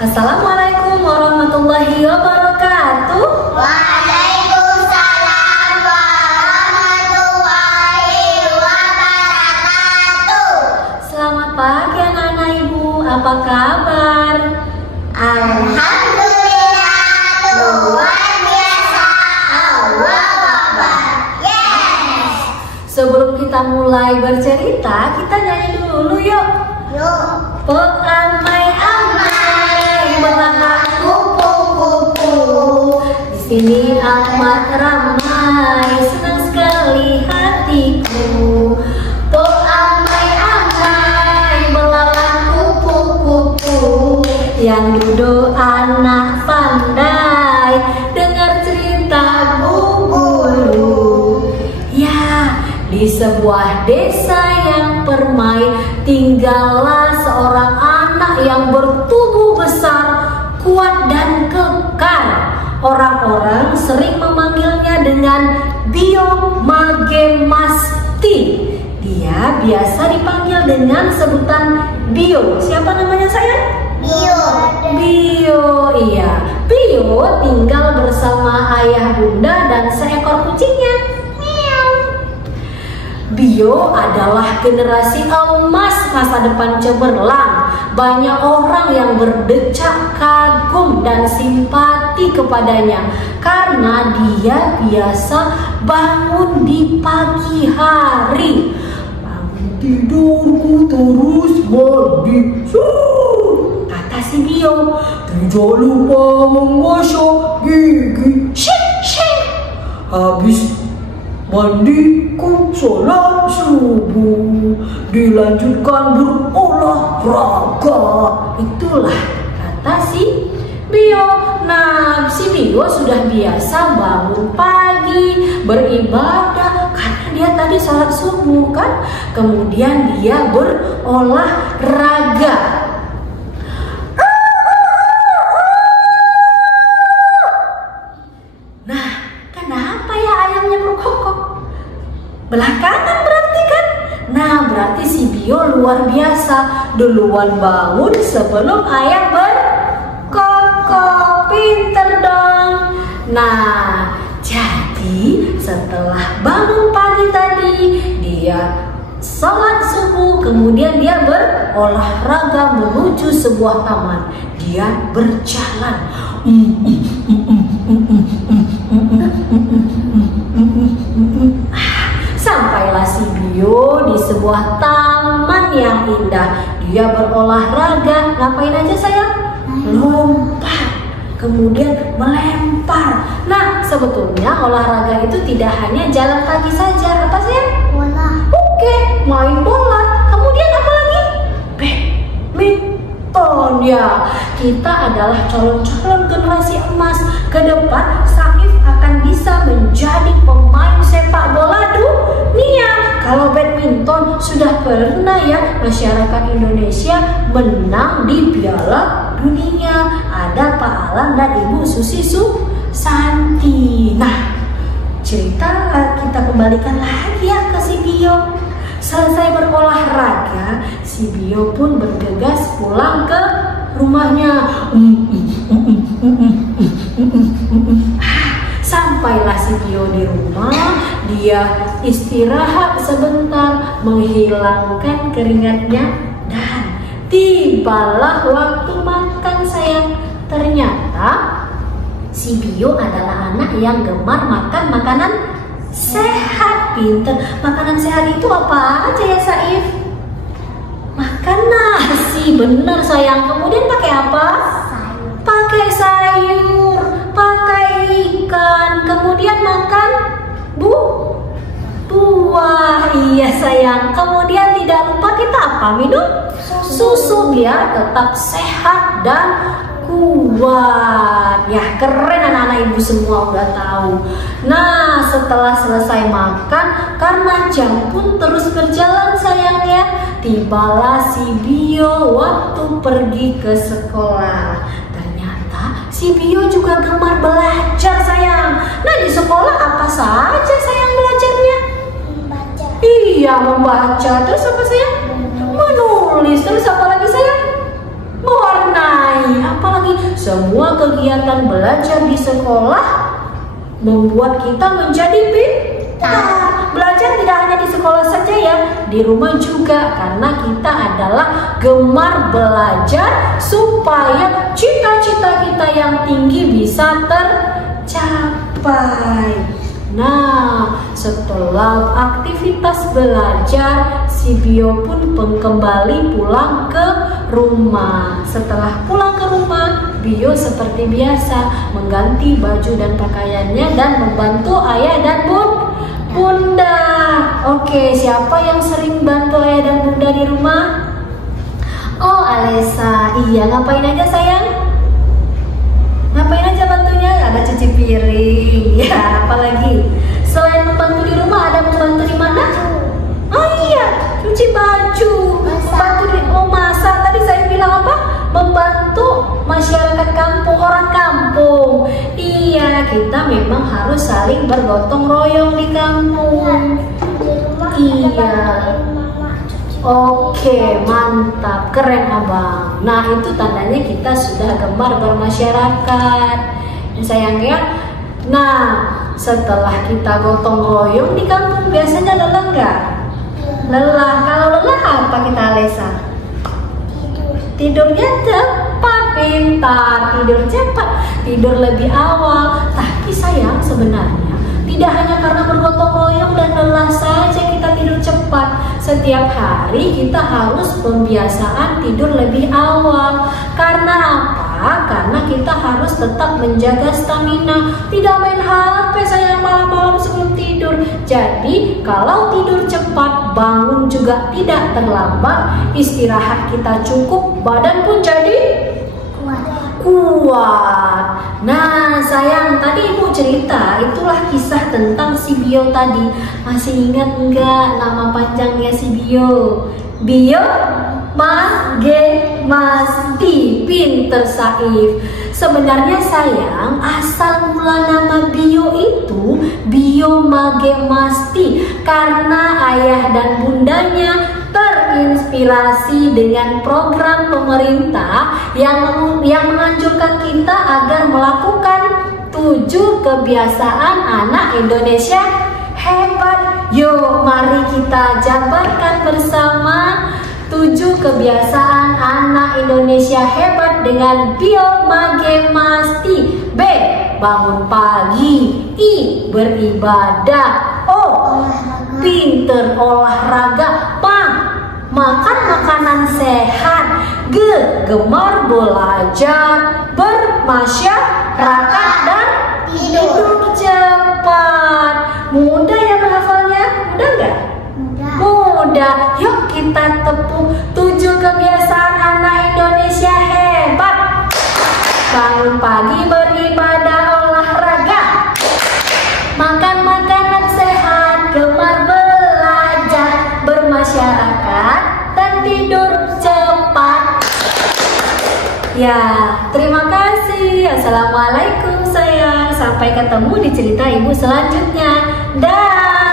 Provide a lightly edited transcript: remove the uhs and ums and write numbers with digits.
Assalamualaikum warahmatullahi wabarakatuh. Waalaikumsalam warahmatullahi wabarakatuh. Selamat pagi anak-anak ibu, apa kabar? Alhamdulillah, luar biasa. Allahu Akbar. Yes. Sebelum kita mulai bercerita, kita nyanyi dulu yuk. Yuk. Amai-amai melangkah kupu-kupu, di sini amat ramai, senang sekali hatiku. Amai-amai melangkah kupu-kupu, yang duduk anak pandai, dengar cerita Bu Guru. Ya, di sebuah desa yang permai, tinggallah seorang anak yang bertubuh besar, kuat dan kekar. Orang-orang sering memanggilnya dengan Bio Magemasti. Dia biasa dipanggil dengan sebutan Bio. Siapa namanya sayang? Bio. Bio, iya. Bio tinggal bersama ayah bunda dan seekor kucingnya. Bio adalah generasi emas masa depan cemerlang. Banyak orang yang berdecak kagum dan simpati kepadanya karena dia biasa bangun di pagi hari. Bangun tidurku terus mandi, kata si Bio. Tidak lupa menggosok gigi, habis mandiku sholat subuh, dilanjutkan berolahraga. Itulah kata si Bio. Nah, si Bio sudah biasa bangun pagi, beribadah karena dia tadi sholat subuh kan. Kemudian dia berolahraga. Belakangan berarti kan? Nah, berarti si Bio luar biasa, duluan bangun sebelum ayam berkokok. Pinter dong. Nah, jadi setelah bangun pagi tadi, dia sholat subuh, kemudian dia berolahraga menuju sebuah taman. Dia berjalan. Sampailah si Bio di sebuah taman yang indah. Dia berolahraga. Ngapain aja sayang? Lompat, kemudian melempar. Nah, sebetulnya olahraga itu tidak hanya jalan kaki saja. Apa sayang? Bola. Oke, main bola. Kemudian apa lagi? Badminton. Ya, kita adalah calon-calon generasi emas. Ke depan Saif akan bisa menjadi pemain sepak bola dunia. Kalau badminton sudah pernah ya masyarakat Indonesia menang di Piala Dunia. Ada Pak Alan dan Ibu Susi Susanti. Nah, cerita kita kembalikan lagi ya ke si Bio. Selesai berolahraga, si Bio pun bergegas pulang ke rumahnya. Sampailah si Bio di rumah, dia istirahat sebentar, menghilangkan keringatnya, dan tibalah waktu makan sayang. Ternyata si Bio adalah anak yang gemar makan makanan sehat. Pinter. Makanan sehat itu apa aja ya Saif? Makan nasi, bener sayang. Kemudian pakai apa? Pakai sayur, pakai ikan, kemudian makan buah. Iya sayang. Kemudian tidak lupa kita apa? Minum susu biar tetap sehat dan kuat. Ya, keren anak-anak ibu semua udah tahu. Nah, setelah selesai makan, karena jam pun terus berjalan sayang ya, tibalah si Bio waktu pergi ke sekolah. Ternyata si Bio juga gemar belajar sayang. Nah, di sekolah apa saja sayang belajarnya? Membaca. Iya, membaca. Terus apa sayang? Menulis. Terus apa lagi sayang? Mewarnai. Apa lagi, semua kegiatan belajar di sekolah membuat kita menjadi pintar. Belajar tidak hanya di sekolah saja ya, di rumah juga, karena kita adalah gemar belajar supaya cita-cita kita yang tinggi bisa tercapai. Nah, setelah aktivitas belajar, si Bio pun kembali pulang ke rumah. Setelah pulang ke rumah, Bio seperti biasa mengganti baju dan pakaiannya dan membantu ayah dan bunda. Oke, siapa yang sering bantu ayah dan bunda di rumah? Oh, Alesa. Iya, ngapain aja sayang? Ngapain aja bantunya? Ada cuci piring, ya, apalagi? Selain membantu di rumah, ada membantu di mana? Oh iya, cuci baju, membantu di masak. Tadi saya bilang apa? Membantu masyarakat kampung, orang kampung. Iya, kita memang harus saling bergotong royong di kampung. Iya. Oke, mantap, keren abang. Nah, itu tandanya kita sudah gemar bermasyarakat. Sayangnya, nah setelah kita gotong royong di kampung biasanya lelah nggak? Lelah. Kalau lelah apa kita, Alesa? Tidurnya cepat, pintar. Tidur cepat, tidur lebih awal. Tapi sayang, sebenarnya tidak hanya karena bergotong royong dan lelah saja kita tidur cepat. Setiap hari kita harus pembiasaan tidur lebih awal. Karena apa? Karena kita harus tetap menjaga stamina. Tidak main HP sayang malam-malam sebelum tidur. Jadi kalau tidur cepat, bangun juga tidak terlambat. Istirahat kita cukup, badan pun jadi kuat. Nah sayang, tadi ibu cerita, itulah kisah tentang si Bio tadi. Masih ingat enggak nama panjangnya si Bio? Bio Magemasti, pinter Saif. Sebenarnya sayang, asal mula nama Bio itu Bio Magemasti karena ayah dan bundanya terinspirasi dengan program pemerintah yang menganjurkan kita agar melakukan 7 kebiasaan anak Indonesia hebat. Yuk, mari kita jabarkan bersama 7 kebiasaan anak Indonesia hebat dengan Bio Magemasti. B. Bangun pagi. I. Beribadah. O. Pinter olahraga. Makan makanan sehat. G. Gemar belajar, bermasyarakat dan tidur cepat. Mudah ya menghafalnya? Mudah nggak? Mudah. Yuk kita tepuk 7 kebiasaan anak Indonesia hebat. Bangun pagi, beribadah, olahraga, makan makanan sehat, gemar belajar, bermasyarakat, dan tidur cepat. Ya, terima kasih. Assalamualaikum sayang. Sampai ketemu di cerita ibu selanjutnya. Dah.